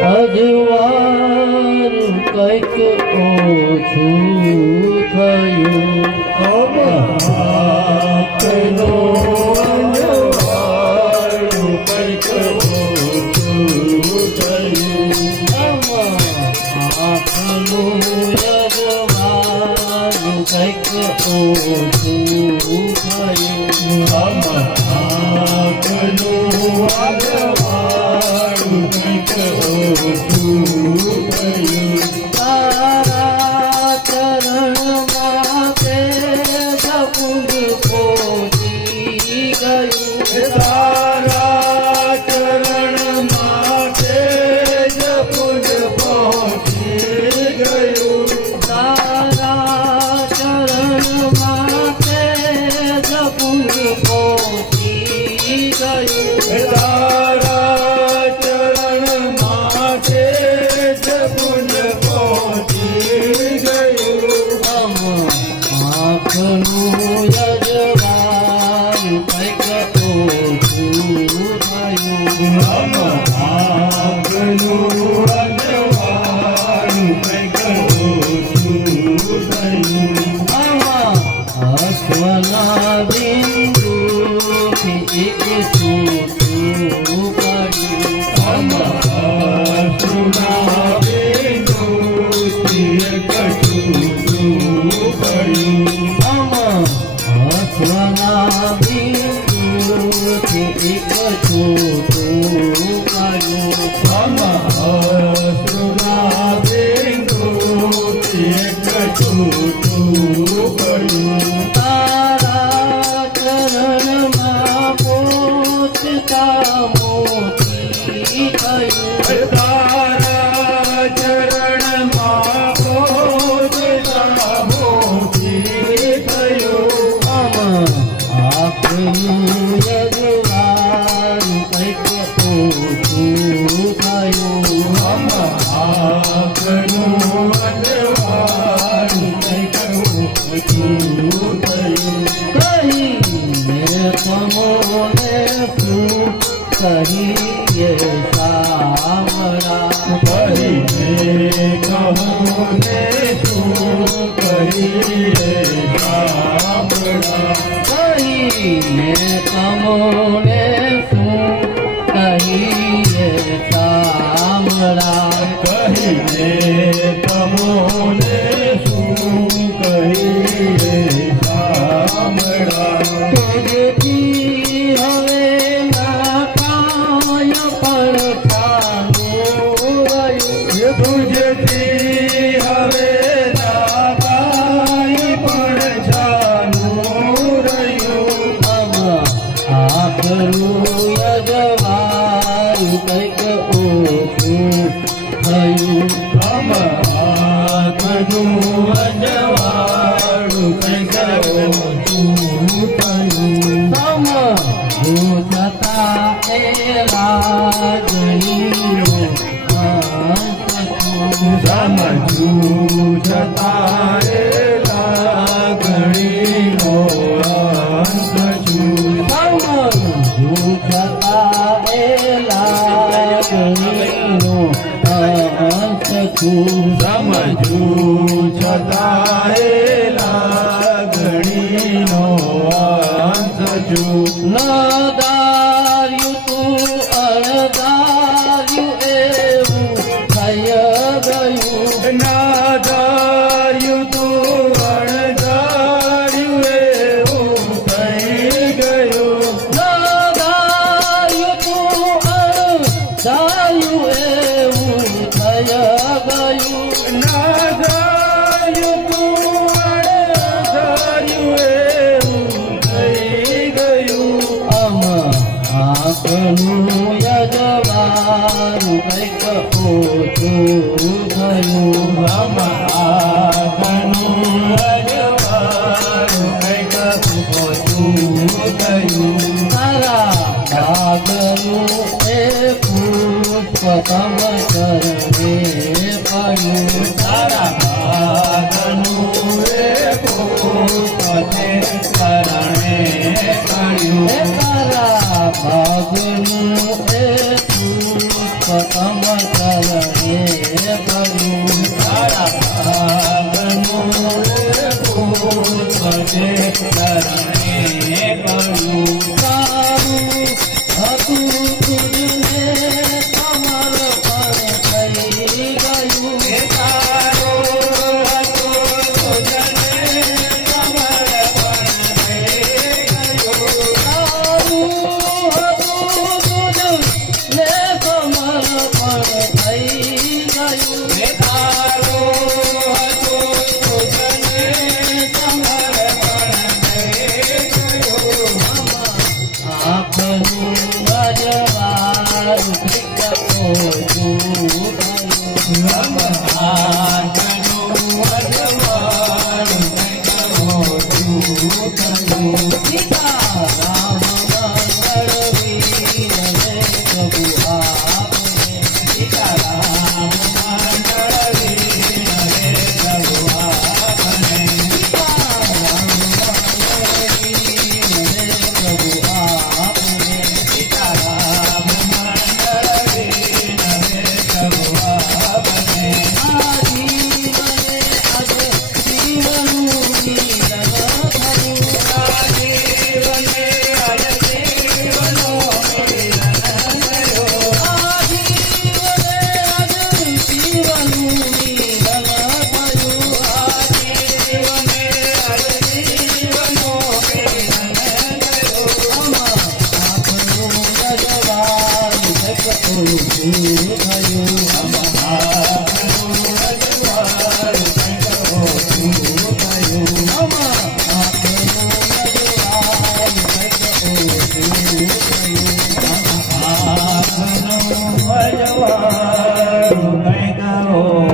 અજવાર કંઈક ઓછું થયું આંખનો અજવાર કંઈક ઓછું થયું આંખનું અજવાર કંઈક ઓછું થયું આંખનો અજવાર કંઈક ઓછું થયું તારા ચરણમાં તે સપુંજ પહોંચી ગયું તારા ચરણમાં તેજ પુંજ પહોંચી ગયું તારા ચરણમાં તે સપુંજ પહોંચી ગયું તારા ચરણમાં તેજ પુંજ પહોંચી ગયું આંખનું અજવાર કંઈક ઓછું થયું આંખનું અજવાર કંઈક ઓછું થયું અશ્વના બિંદુથી એક છૂટું પડ્યું સુના બિંદુથી એક છૂટું પડ્યું અશ્વના બિંદુથી એક છૂટું પડ્યું સુના બિંદુથી એક છૂટું પડ્યું તારા ચરણમાં પહોંચતા મોતી થયું તારા ચરણમાં પહોંચતા મોતી થયું આંખનું અજવાર કંઈક ઓછું થયું આંખનું અજવાર કંઈક ઓછું થયું કહીને તમોને શું કહીએ સામરા કહીને કહુને શું કહીએ સાંભળા કહીને તમોને શું કહીએ સામરા કહીને તમોને શું કહીએ સાંભળા તુજથી હવે ના કાય પડછાનું રહ્યું તુજથી હવે ના કાંઈ પણ છાનું રહ્યું આખરું અજવાર કંઈક ઓછું થયું આંખનું અજવાળું કંઈક ઓછું થયું સમજું છતાં એ લાગણીઓ સમજું છતાં એ લાગણીનો અંત છું સમજું છતાં એ લાગણીનો અંત છું સમજું છતાં એ લાગણીનો અંત છું ન દાર્યું તું અણદાર્યું એવું થઈ ગયું ના ધાર્યું તું અણધાર્યું એવું થઈ ગયું ન દાર્યું તું અણદાર્યું એવું થઈ ગયું ના ધાર્યું તું અણધાર્યું એવું થઈ ગયું આંખનું અજવાર કંઈક ઓછું થયું આંખનું અજવાર કંઈક ઓછું થયું તારા ડાગરું એ પુષ્પ તમ ચરણે પડ્યું તારા ભાગનું એ પુષ્પ તે ચરણે પડ્યું તારા ભાગનું એ પુષ્પ તમ ચરણે પડ્યું તારા ભાગનું એ પુષ્પ જે ચરણે પડ્યું તારું હતું તુજને સમર્પણ થઈ ગયું એ તારું હતું તુજને સમર્પણ થઈ ગયું તારું હતું તુજને સમર્પણ થઈ ગયું એ તારું હતું તુજને સમર્પણ થઈ ગયું આપનું અજવાળું પિતકો સીતા રામ મંગળ વીરને પ્રભુ આપને સીતા રામ મંગળ વીરને પ્રભુ આપને આજી મને અજ જીવનું મિલન થયું આજીવને અજ જીવનું મિલન થયું આપનું અજવાળું પિતકો થયું કંઈક